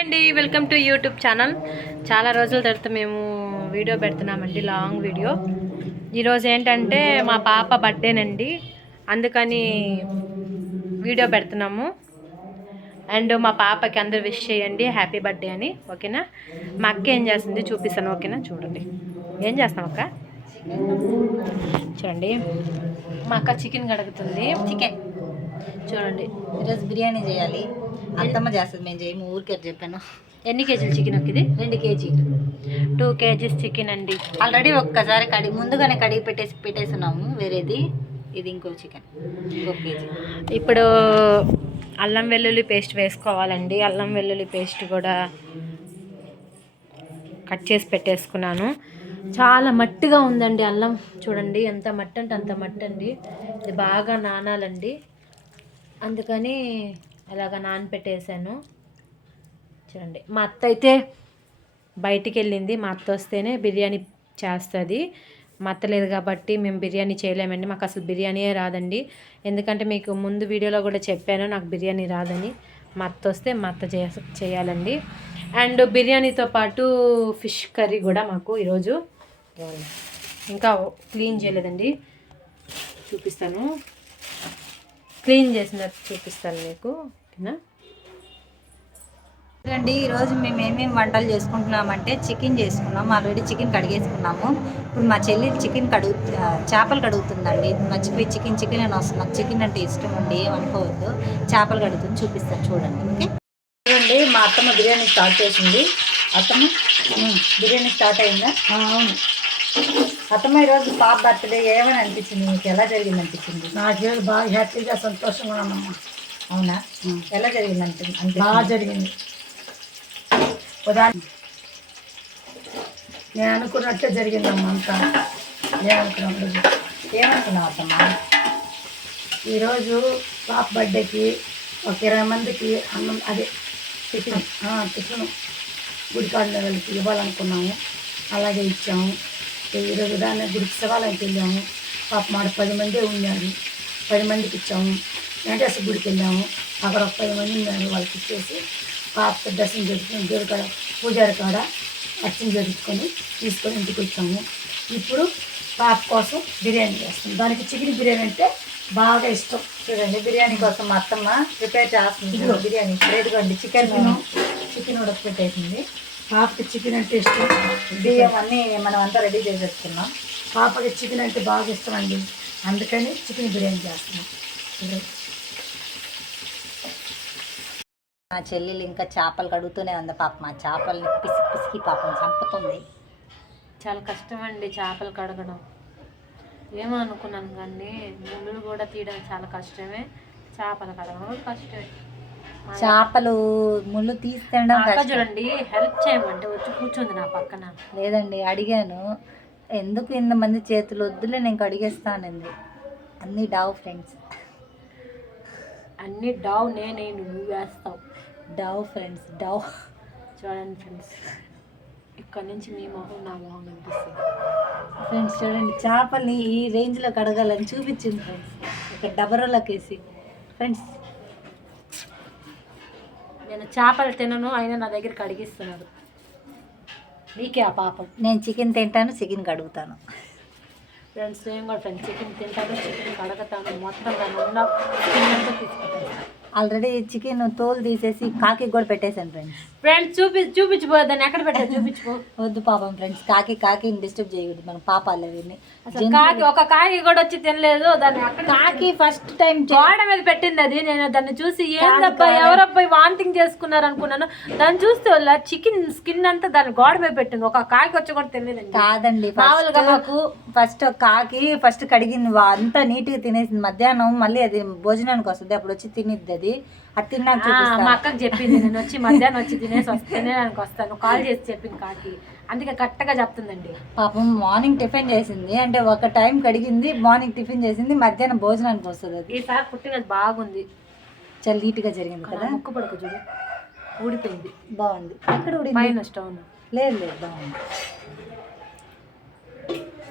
అండి, welcome to YouTube channel. చాలా రోజుల తర్వాత మేము వీడియో పెడుతున్నామండి, లాంగ్ వీడియో. ఈరోజు ఏంటంటే మా పాప బర్త్డేనండి, అందుకని వీడియో పెడుతున్నాము. అండ్ మా పాపకి అందరూ విష్ చేయండి హ్యాపీ బర్త్డే అని, ఓకేనా. మా అక్క ఏం చేస్తుంది చూపిస్తాను, ఓకేనా. చూడండి ఏం చేస్తాం అక్క. చూడండి మా అక్క చికెన్ కడుగుతుంది. చికెన్ చూడండి, ఈరోజు బిర్యానీ చేయాలి. అత్తమ్మ చేస్తుంది, మేము చేయము, ఊరికే చెప్పాను. ఎన్ని కేజీలు చికెన్ ఒక ఇది? 2 కేజీలు, 2 కేజీస్ చికెన్ అండి. ఆల్రెడీ ఒక్కసారి ముందుగానే కడిగి పెట్టేస్తున్నాము వేరేది. ఇది ఇంకో చికెన్, ఇంకో కేజీ. ఇప్పుడు అల్లం వెల్లుల్లి పేస్ట్ వేసుకోవాలండి. అల్లం వెల్లుల్లి పేస్ట్ కూడా కట్ చేసి పెట్టేసుకున్నాను. చాలా మట్టిగా ఉందండి అల్లం, చూడండి ఎంత మట్టి అంటే అంత మట్టి అండి. ఇది బాగా నానాలండి, అందుకని అలాగ నానపెట్టేసాను. చూడండి మా అత్త అయితే బయటికి వెళ్ళింది, మా అత్త వస్తేనే బిర్యానీ చేస్తుంది. మా అత్త లేదు కాబట్టి మేము బిర్యానీ చేయలేమండి. మాకు అసలు బిర్యానీయే రాదండి, ఎందుకంటే మీకు ముందు వీడియోలో కూడా చెప్పాను నాకు బిర్యానీ రాదని. మా అత్త వస్తే మా అత్త చేయాలండి. అండ్ బిర్యానీతో పాటు ఫిష్ కర్రీ కూడా మాకు ఈరోజు. ఇంకా క్లీన్ చేయలేదండి, చూపిస్తాను. క్లీన్ చేసినట్టు చూపిస్తాను మీకు, ఓకేనా. చూడండి, ఈరోజు మేము ఏమేమి వంటలు చేసుకుంటున్నామంటే చికెన్ చేసుకున్నాము. ఆల్రెడీ చికెన్ కడిగేసుకున్నాము. ఇప్పుడు మా చెల్లి చేపలు కడుగుతుందండి. మర్చిపోయి చికెన్ అని వస్తుంది. నాకు చికెన్ అంటే ఇష్టం అండి, ఏమనుకోవద్దు. చేపలు కడుగుతుంది, చూపిస్తాను చూడండి. ఓకే చూడండి, మా అత్తమ్మ బిర్యానీ స్టార్ట్ చేసింది. అత్తమ్మ బిర్యానీ స్టార్ట్ అయిందా? అవును అత్తమ్మ. ఈరోజు పాప బర్త్డే ఏమని అనిపించింది మీకు? ఎలా జరిగింది అనిపించింది? నాకు బాగా హ్యాపీగా సంతోషంగా ఉన్నామమ్మా. అవునా, ఎలా జరిగింది అంటే? బాగా జరిగింది. ఉదాహరణ నేను అనుకున్నట్టే జరిగిందమ్మా. అంతా ఏమనుకున్నావు అత్తమ్మ? ఈరోజు పాప బర్త్డేకి ఒక 20 మందికి అన్నం, అదే టిఫిన్ గుడికాడిన వాళ్ళకి ఇవ్వాలనుకున్నాము. అలాగే ఇచ్చాము. ఈరోజు దాన్ని గుడికి శివాలయంకి వెళ్ళాము. పాప మాట 10 మందే ఉన్నారు, 10 మందికి ఇచ్చాము. వెంకటేశ్వర గుడికి వెళ్ళాము, అక్కడ ఒక 10 మంది ఉన్నారు, వాళ్ళకి ఇచ్చేసి పాప దర్శనం చేసుకుని దేవుడి కాడ పూజారి కాడ అర్చన చేసుకొని తీసుకొని ఇంటికి వచ్చాము. ఇప్పుడు పాప కోసం బిర్యానీ చేస్తాం. దానికి చికెన్ బిర్యానీ అంటే బాగా ఇష్టం. చూడండి, బిర్యానీ కోసం మా అత్తమ్మ ప్రిపేర్ చేస్తుంది. బిర్యానీ లేదుకోండి, చికెన్ ఉడకపెట్టేసింది. పాపకి చికెన్ అంటే ఇష్టం. బియ్యం అన్నీ మనం అంతా రెడీ చేసేసుకున్నాం. పాపకి చికెన్ అంటే బాగా ఇష్టం అండి, అందుకని చికెన్ బిర్యానీ చేస్తున్నాం. మా చెల్లెలు ఇంకా చేపలు కడుగుతూనే ఉంది. పాప మా చేపల్ని పిసికి పాపం చంపుతుంది. చాలా కష్టం అండి చేపలు కడగడం. ఏమో అనుకున్నాను కానీ ముళ్ళు కూడా తీయడం చాలా కష్టమే, చేపలు కడగడం కూడా కష్టమే. చేపలు ముళ్ళు తీస్తుండడం చూడండి, హెల్ప్ చేయమంటే వచ్చి కూర్చుంది నా పక్కన. లేదండి, అడిగాను, ఎందుకు ఇంతమంది చేతులు వద్దులే నేను కడిగేస్తానండి. అన్నీ డావ్ ఫ్రెండ్స్, అన్ని డావ్ నేనే, నువ్వు వేస్తావు. Dow friends, Dow. చూడండి ఫ్రెండ్స్, ఇక్కడ నుంచి మీ మొహం నా మొహం అనిపిస్తుంది. ఫ్రెండ్స్ చూడండి, చేపల్ని ఈ రేంజ్లో కడగాలని చూపించింది ఫ్రెండ్స్, ఇక్కడ డబరోలోకి వేసి. ఫ్రెండ్స్ నేను చేపలు తినను, అయినా నా దగ్గరికి అడిగిస్తున్నారు. నీకే ఆ పాపం. నేను చికెన్ తింటాను, చికెన్ కడుగుతాను. ఫ్రెండ్స్ నేను కూడా ఫ్రెండ్స్ చికెన్ తింటాను, చికెన్ కడగతాను, మొత్తం దాన్ని ఉన్న చికెన్ అంతా తీసుకుంటాను. ఆల్రెడీ చికెన్ తోలు తీసేసి కాకి కూడా పెట్టేశాను ఫ్రెండ్స్. ఫ్రెండ్స్ చూపించిపో, దాన్ని ఎక్కడ పెట్టారు చూపించుకో. వద్దు పాపం ఫ్రెండ్స్, కాకిని డిస్టర్బ్ చేయకూడదు, మనం పాపాలు అవన్నీ. కాకి ఒక కాకి కూడా వచ్చి తినలేదు. దాన్ని కాకి ఫస్ట్ టైం గోడ మీద పెట్టింది అది. నేను దాన్ని చూసి ఏందబ్బా ఎవరబ్బా వాంతింగ్ చేసుకున్నారు అనుకున్నాను. దాన్ని చూస్తే వాళ్ళ చికెన్ స్కిన్ అంతా దాన్ని గోడ మీద పెట్టింది. ఒక కాకి వచ్చి కూడా తినలేదు. కాదండి, మామూలుగా మాకు ఫస్ట్ కాకి ఫస్ట్ కడిగింది, అంతా నీట్గా తినేసింది. మధ్యాహ్నం మళ్ళీ అది భోజనానికి వస్తుంది, అప్పుడు వచ్చి తినిద్ది. అది తిన్నాక మా అక్కకి చెప్పింది, నేను వచ్చి మధ్యాహ్నం వచ్చి తినేసి తినేదానికి వస్తాను, కాల్ చేసి చెప్పింది కాకి, అందుకే కరెక్ట్గా చెప్తుందండి. పాపం మార్నింగ్ టిఫిన్ చేసింది, అంటే ఒక టైం కడిగింది, మార్నింగ్ టిఫిన్ చేసింది, మధ్యాహ్నం భోజనానికి వస్తుంది. అది ఈసారి పుట్టినది బాగుంది, చాలా నీట్గా జరిగింది కదా. ముక్కు పడక చూడు, ఊడిపోయింది. బాగుంది. ఎక్కడ ఊడి? పైన స్టవ్. లేదు బాగుంది.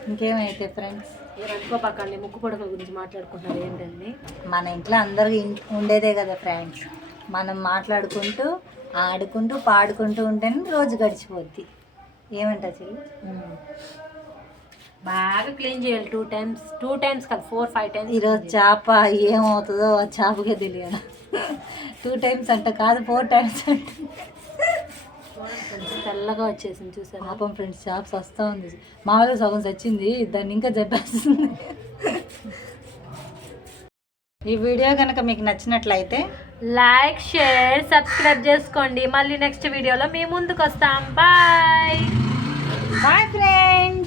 ఇంకేమైతే ఫ్రెండ్స్, అనుకోపక్కండి ముక్కు పొడక గురించి మాట్లాడుకుంటున్నారు ఏంటండి. మన ఇంట్లో అందరూ ఉండేదే కదా ఫ్రెండ్స్, మనం మాట్లాడుకుంటూ ఆడుకుంటూ పాడుకుంటూ ఉంటేనే రోజు గడిచిపోద్ది. ఏమంటా చెల్లి? బాగా క్లీన్ చేయాలి 2 times కాదు 4-5 times. ఈరోజు చేప ఏమవుతుందో ఆ చేపకే తెలియదు. 2 times అంట కాదు 4 times అంట. తెల్లగా వచ్చేసింది చూసారా? పాపం ఫ్రెండ్స్ చేప వస్తూ ఉంది. మామూలుగా సగం చచ్చింది, దాన్ని ఇంకా చెప్పేస్తుంది. ఈ వీడియో కనుక మీకు నచ్చినట్లయితే లైక్, షేర్, సబ్స్క్రైబ్ చేసుకోండి. మళ్ళీ నెక్స్ట్ వీడియోలో మీ ముందుకు వస్తాం. Bye bye friends.